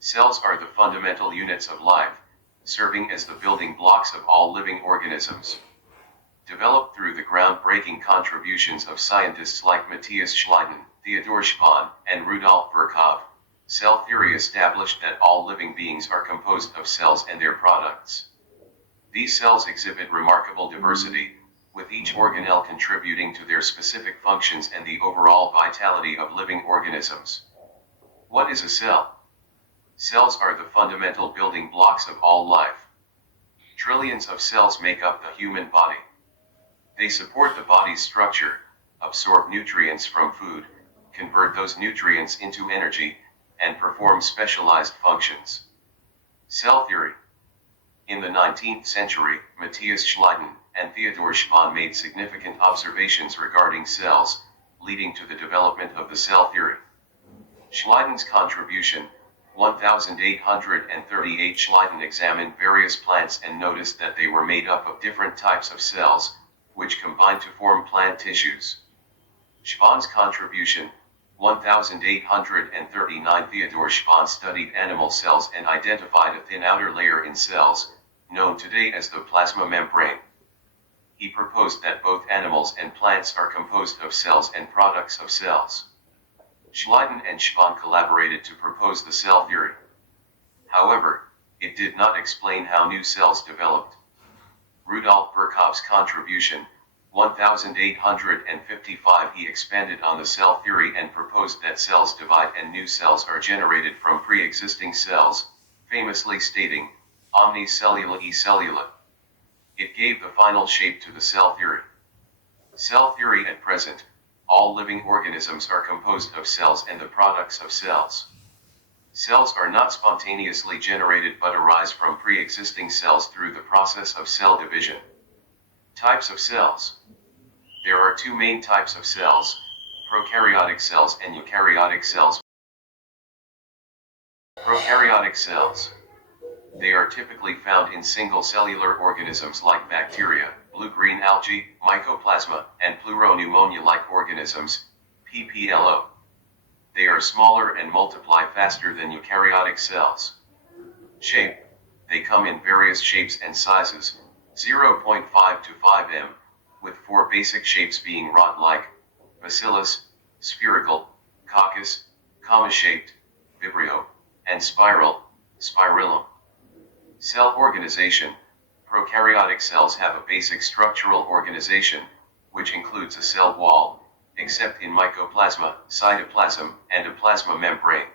Cells are the fundamental units of life, serving as the building blocks of all living organisms. Developed through the groundbreaking contributions of scientists like Matthias Schleiden, Theodor Schwann, and Rudolf Virchow, cell theory established that all living beings are composed of cells and their products. These cells exhibit remarkable diversity, with each organelle contributing to their specific functions and the overall vitality of living organisms. What is a cell? Cells are the fundamental building blocks of all life. Trillions of cells make up the human body. They support the body's structure, absorb nutrients from food, convert those nutrients into energy, and perform specialized functions. Cell theory. In the 19th century, Matthias Schleiden and Theodor Schwann made significant observations regarding cells, leading to the development of the cell theory. Schleiden's contribution, 1838. Schleiden examined various plants and noticed that they were made up of different types of cells, which combined to form plant tissues. Schwann's contribution, 1839. Theodor Schwann studied animal cells and identified a thin outer layer in cells, known today as the plasma membrane. He proposed that both animals and plants are composed of cells and products of cells. Schleiden and Schwann collaborated to propose the cell theory. However, it did not explain how new cells developed. Rudolf Virchow's contribution, 1855. He expanded on the cell theory and proposed that cells divide and new cells are generated from pre-existing cells, famously stating, omni cellula e cellula. It gave the final shape to the cell theory. Cell theory at present, all living organisms are composed of cells and the products of cells. Cells are not spontaneously generated but arise from pre-existing cells through the process of cell division. Types of cells. There are two main types of cells, prokaryotic cells and eukaryotic cells. Prokaryotic cells. They are typically found in single-cellular organisms like bacteria, blue-green algae, mycoplasma, and pleuropneumonia-like organisms, PPLO. They are smaller and multiply faster than eukaryotic cells. Shape. They come in various shapes and sizes, 0.5 to 5 m, with four basic shapes being rod-like, bacillus, spherical, coccus, comma-shaped, vibrio, and spiral, spirillum. Cell organization. Prokaryotic cells have a basic structural organization, which includes a cell wall, except in mycoplasma, cytoplasm, and a plasma membrane.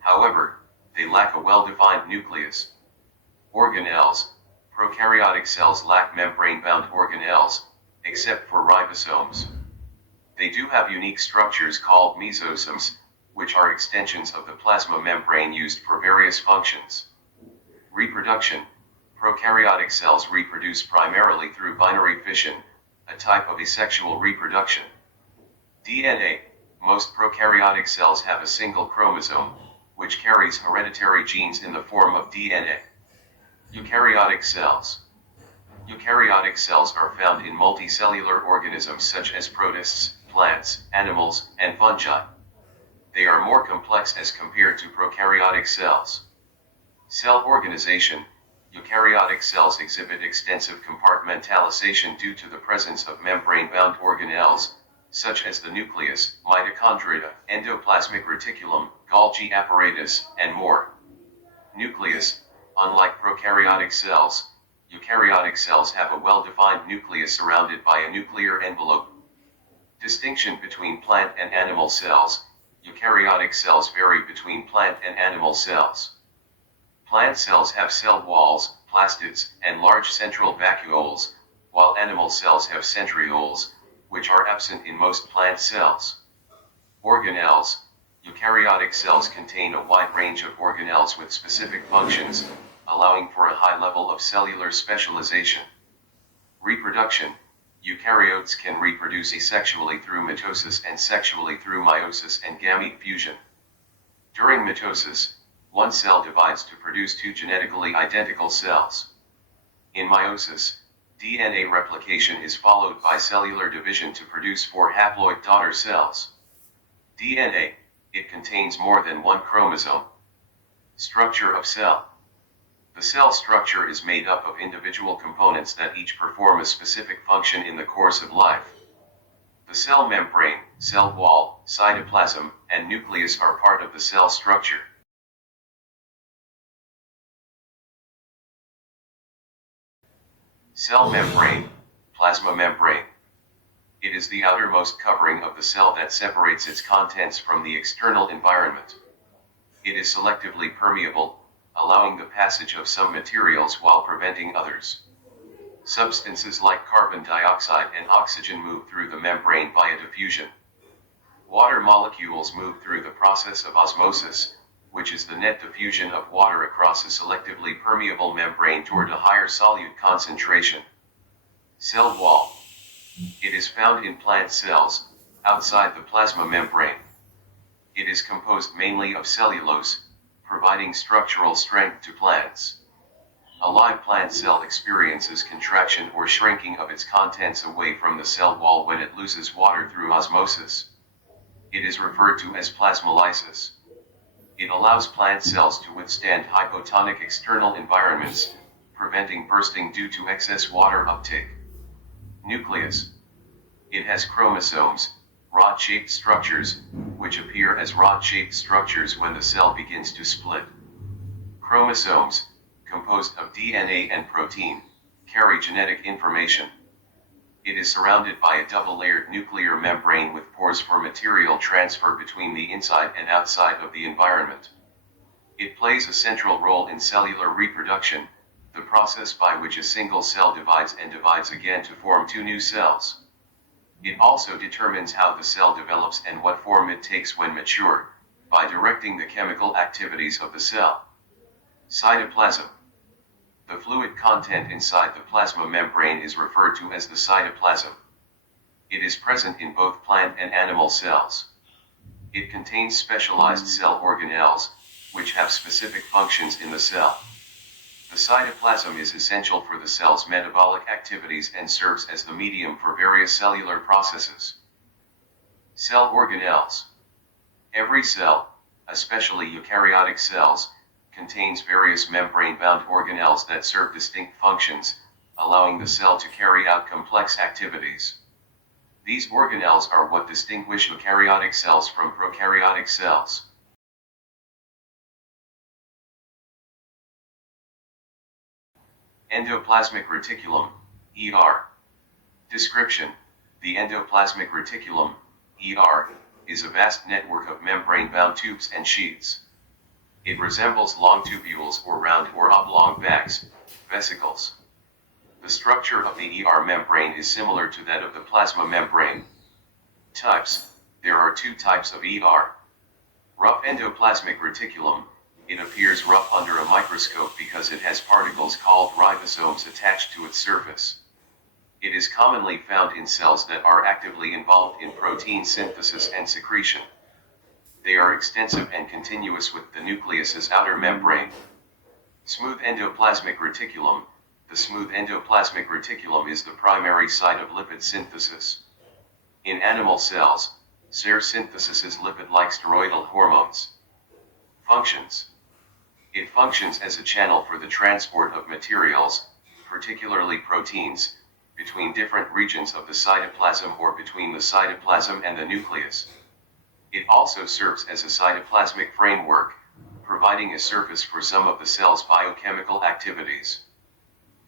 However, they lack a well-defined nucleus. Organelles. Prokaryotic cells lack membrane-bound organelles, except for ribosomes. They do have unique structures called mesosomes, which are extensions of the plasma membrane used for various functions. Reproduction. Prokaryotic cells reproduce primarily through binary fission, a type of asexual reproduction. DNA. Most prokaryotic cells have a single chromosome, which carries hereditary genes in the form of DNA. Eukaryotic cells. Eukaryotic cells are found in multicellular organisms such as protists, plants, animals, and fungi. They are more complex as compared to prokaryotic cells. Cell organization. Eukaryotic cells exhibit extensive compartmentalization due to the presence of membrane-bound organelles, such as the nucleus, mitochondria, endoplasmic reticulum, Golgi apparatus, and more. Nucleus. Unlike prokaryotic cells, eukaryotic cells have a well-defined nucleus surrounded by a nuclear envelope. Distinction between plant and animal cells. Eukaryotic cells vary between plant and animal cells. Plant cells have cell walls, plastids, and large central vacuoles, while animal cells have centrioles, which are absent in most plant cells. Organelles. Eukaryotic cells contain a wide range of organelles with specific functions, allowing for a high level of cellular specialization. Reproduction. Eukaryotes can reproduce asexually through mitosis and sexually through meiosis and gamete fusion. During mitosis, one cell divides to produce two genetically identical cells. In meiosis, DNA replication is followed by cellular division to produce four haploid daughter cells. DNA. It contains more than one chromosome. Structure of cell. The cell structure is made up of individual components that each perform a specific function in the course of life. The cell membrane, cell wall, cytoplasm, and nucleus are part of the cell structure. Cell membrane, plasma membrane. It is the outermost covering of the cell that separates its contents from the external environment. It is selectively permeable, allowing the passage of some materials while preventing others. Substances like carbon dioxide and oxygen move through the membrane via diffusion. Water molecules move through the process of osmosis, which is the net diffusion of water across a selectively permeable membrane toward a higher solute concentration. Cell wall. It is found in plant cells, outside the plasma membrane. It is composed mainly of cellulose, providing structural strength to plants. A live plant cell experiences contraction or shrinking of its contents away from the cell wall when it loses water through osmosis. It is referred to as plasmolysis. It allows plant cells to withstand hypotonic external environments, preventing bursting due to excess water uptake. Nucleus. It has chromosomes, rod-shaped structures, which appear as rod-shaped structures when the cell begins to split. Chromosomes, composed of DNA and protein, carry genetic information. It is surrounded by a double-layered nuclear membrane with pores for material transfer between the inside and outside of the environment. It plays a central role in cellular reproduction, the process by which a single cell divides and divides again to form two new cells. It also determines how the cell develops and what form it takes when mature, by directing the chemical activities of the cell. Cytoplasm. The fluid content inside the plasma membrane is referred to as the cytoplasm. It is present in both plant and animal cells. It contains specialized cell organelles, which have specific functions in the cell. The cytoplasm is essential for the cell's metabolic activities and serves as the medium for various cellular processes. Cell organelles. Every cell, especially eukaryotic cells, contains various membrane-bound organelles that serve distinct functions, allowing the cell to carry out complex activities. These organelles are what distinguish eukaryotic cells from prokaryotic cells. Endoplasmic reticulum, ER. Description: the endoplasmic reticulum, ER, is a vast network of membrane-bound tubes and sheaths. It resembles long tubules or round or oblong bags, vesicles. The structure of the ER membrane is similar to that of the plasma membrane. Types: there are two types of ER. Rough endoplasmic reticulum. It appears rough under a microscope because it has particles called ribosomes attached to its surface. It is commonly found in cells that are actively involved in protein synthesis and secretion. They are extensive and continuous with the nucleus's outer membrane. Smooth endoplasmic reticulum. The smooth endoplasmic reticulum is the primary site of lipid synthesis. In animal cells, SER synthesizes lipid-like steroidal hormones. Functions. It functions as a channel for the transport of materials, particularly proteins, between different regions of the cytoplasm or between the cytoplasm and the nucleus. It also serves as a cytoplasmic framework, providing a surface for some of the cell's biochemical activities.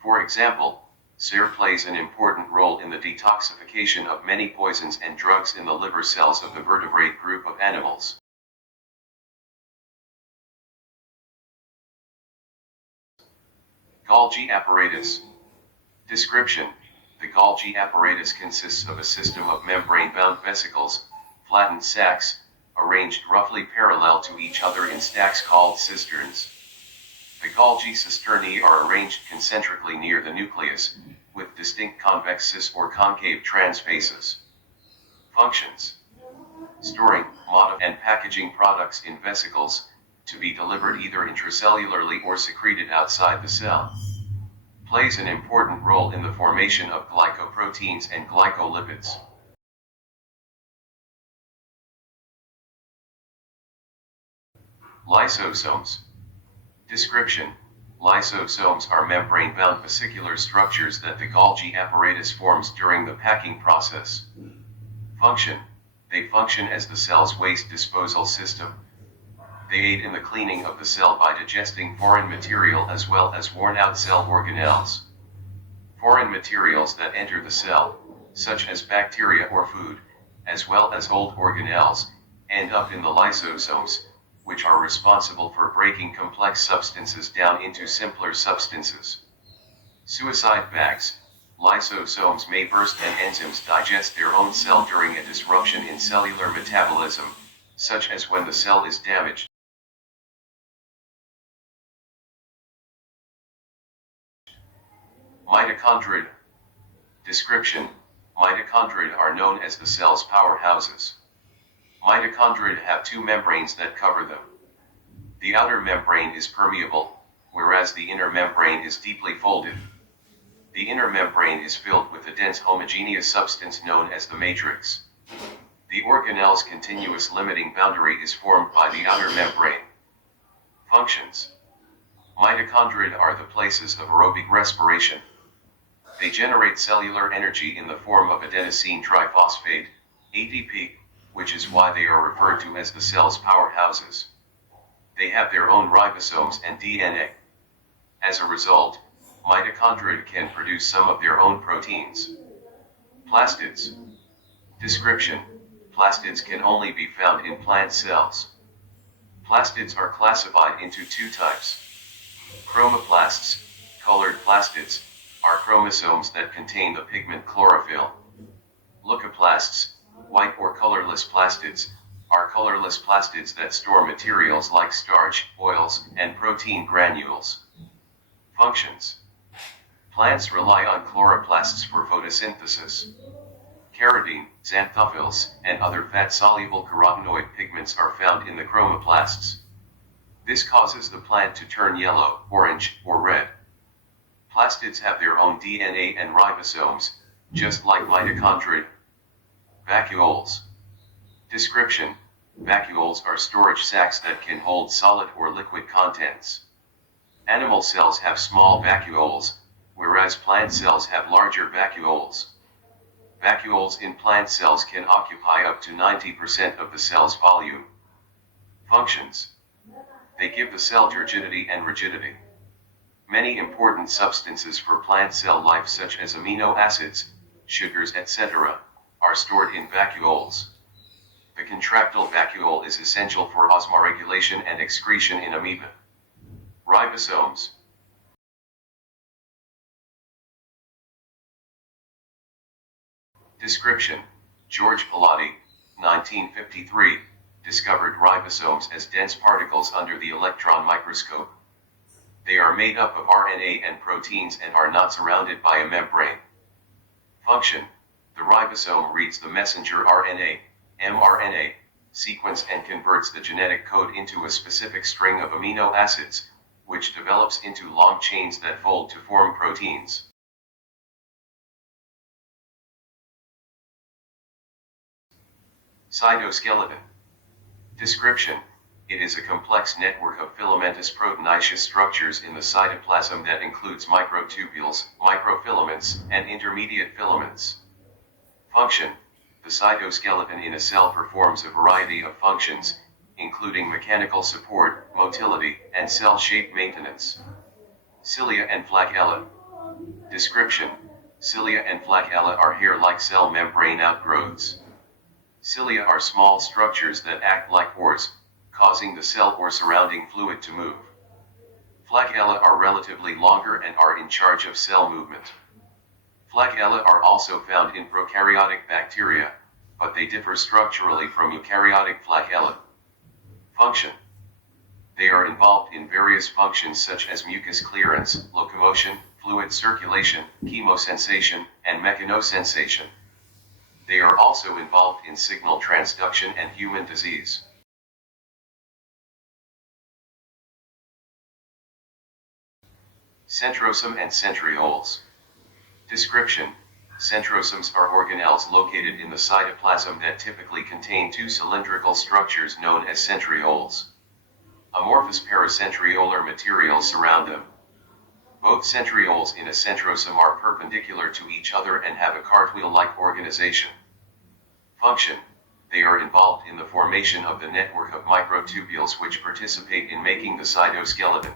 For example, SER plays an important role in the detoxification of many poisons and drugs in the liver cells of the vertebrate group of animals. Golgi apparatus. Description: the Golgi apparatus consists of a system of membrane-bound vesicles, flattened sacs, arranged roughly parallel to each other in stacks called cisterns. The Golgi cisternae are arranged concentrically near the nucleus, with distinct convex cis or concave transfaces. Functions: storing, and packaging products in vesicles, to be delivered either intracellularly or secreted outside the cell. Plays an important role in the formation of glycoproteins and glycolipids. Lysosomes. Description: lysosomes are membrane-bound vesicular structures that the Golgi apparatus forms during the packing process. Function: they function as the cell's waste disposal system. They aid in the cleaning of the cell by digesting foreign material as well as worn-out cell organelles. Foreign materials that enter the cell, such as bacteria or food, as well as old organelles, end up in the lysosomes, which are responsible for breaking complex substances down into simpler substances. Suicide bags: lysosomes may burst and enzymes digest their own cell during a disruption in cellular metabolism, such as when the cell is damaged. Mitochondria. Description: mitochondria are known as the cell's powerhouses. Mitochondria have two membranes that cover them. The outer membrane is permeable, whereas the inner membrane is deeply folded. The inner membrane is filled with a dense homogeneous substance known as the matrix. The organelle's continuous limiting boundary is formed by the outer membrane. Functions: mitochondria are the places of aerobic respiration. They generate cellular energy in the form of adenosine triphosphate, ATP, which is why they are referred to as the cell's powerhouses. They have their own ribosomes and DNA. As a result, mitochondria can produce some of their own proteins. Plastids. Description: plastids can only be found in plant cells. Plastids are classified into two types. Chromoplasts, colored plastids, are chromosomes that contain the pigment chlorophyll. Leucoplasts, white or colorless plastids, are colorless plastids that store materials like starch, oils, and protein granules. Functions: plants rely on chloroplasts for photosynthesis. Carotene, xanthophylls, and other fat-soluble carotenoid pigments are found in the chromoplasts. This causes the plant to turn yellow, orange, or red. Plastids have their own DNA and ribosomes, just like mitochondria. Vacuoles. Description: vacuoles are storage sacs that can hold solid or liquid contents. Animal cells have small vacuoles, whereas plant cells have larger vacuoles. Vacuoles in plant cells can occupy up to 90% of the cell's volume. Functions: they give the cell turgidity and rigidity. Many important substances for plant cell life, such as amino acids, sugars, etc., are stored in vacuoles. The contractile vacuole is essential for osmoregulation and excretion in amoeba. Ribosomes. Description: George Pilati, 1953, discovered ribosomes as dense particles under the electron microscope. They are made up of RNA and proteins and are not surrounded by a membrane. Function: the ribosome reads the messenger RNA, mRNA, sequence and converts the genetic code into a specific string of amino acids, which develops into long chains that fold to form proteins. Cytoskeleton. Description: it is a complex network of filamentous proteinaceous structures in the cytoplasm that includes microtubules, microfilaments, and intermediate filaments. Function: the cytoskeleton in a cell performs a variety of functions, including mechanical support, motility, and cell shape maintenance. Cilia and flagella. Description: cilia and flagella are hair-like cell membrane outgrowths. Cilia are small structures that act like oars, causing the cell or surrounding fluid to move. Flagella are relatively longer and are in charge of cell movement. Flagella are also found in prokaryotic bacteria, but they differ structurally from eukaryotic flagella. Function: they are involved in various functions such as mucus clearance, locomotion, fluid circulation, chemosensation, and mechanosensation. They are also involved in signal transduction and human disease. Centrosome and centrioles. Description: centrosomes are organelles located in the cytoplasm that typically contain two cylindrical structures known as centrioles. Amorphous paracentriolar materials surround them. Both centrioles in a centrosome are perpendicular to each other and have a cartwheel-like organization. Function: they are involved in the formation of the network of microtubules which participate in making the cytoskeleton.